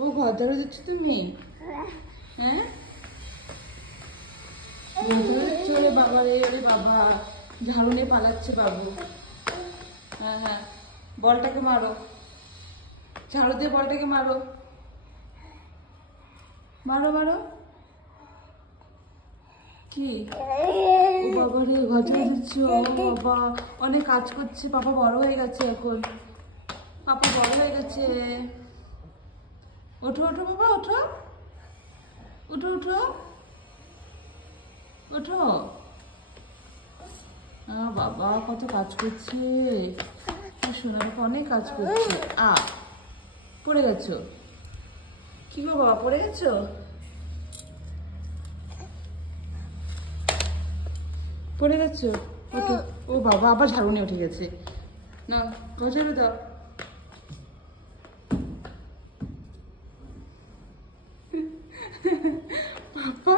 ও ঘর ঝাড়ু দিচ্ছ তুমি? হ্যাঁ ঘর ঝাড়ু দিচ্ছ? ওরে বাবা রে, ওরে বাবা, ঝাড়ু নিয়ে পালাচ্ছে বাবু। হ্যাঁ হ্যাঁ, বলটাকে মারো, ঝাড়ু দিয়ে বলটাকে মারো, মারো মারো। কি ও বাবা রে, ঘর ঝাড়ু দিচ্ছ? ও বাবা, অনেক কাজ করছে। পাপা বড় হয়ে গেছে এখন, পাপা বড় হয়ে গেছে। ওঠো ওঠো বাবা, ওঠো ওঠো ওঠো ওঠো। বাবা কত কাজ করছে শোনা, বাবা অনেক কাজ করছে। পড়ে গেছো? কি গো বাবা, পড়ে গেছো? পড়ে গেছো? ওঠো। ও বাবা, আবার ঝাড়ু নিয়ে উঠে গেছে। না ঝাড়ু দাও। পাপা,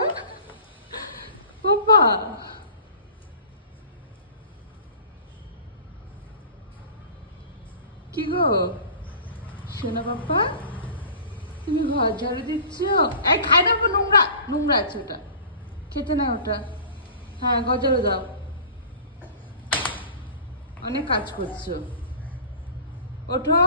পাপা কি গো শোনা পাপা, তুমি ঘর ঝাড়ু দিচ্ছ? এই খাই না, নোংরা নোংরা আছে ওটা, খেতে না ওটা। হ্যাঁ ঘর ঝাড়ু দাও, অনেক কাজ করছো। ওঠো।